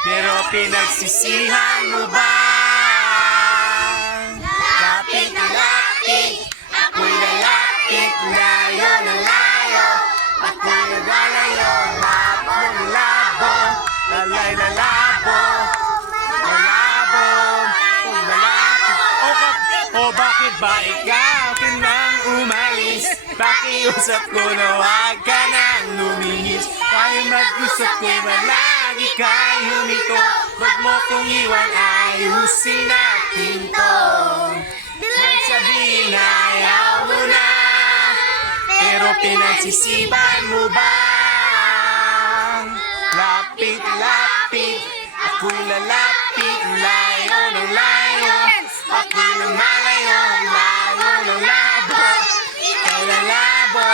Pero pinagsisihan mo ba? Lapit na lapit, ako'y lalapit, layo na layo. Ako'y nagalayo, labo na labo, lalay na labo, malabo, kung malapit. O bakit ba ikaw nang umalis? Pakiusap ko na huwag ka nang lumihis. Tayo mag-usap ko malagi kay humito. Wag mo kong iwan, ayusin natin to. Nagsabihin na ayaw mo na, pero pinagsisipan mo ba? Lapit, lapit, ako'y lalapit, layo ng layo. Ako'y lumalayo, layo ng labo, ikaw lalabo.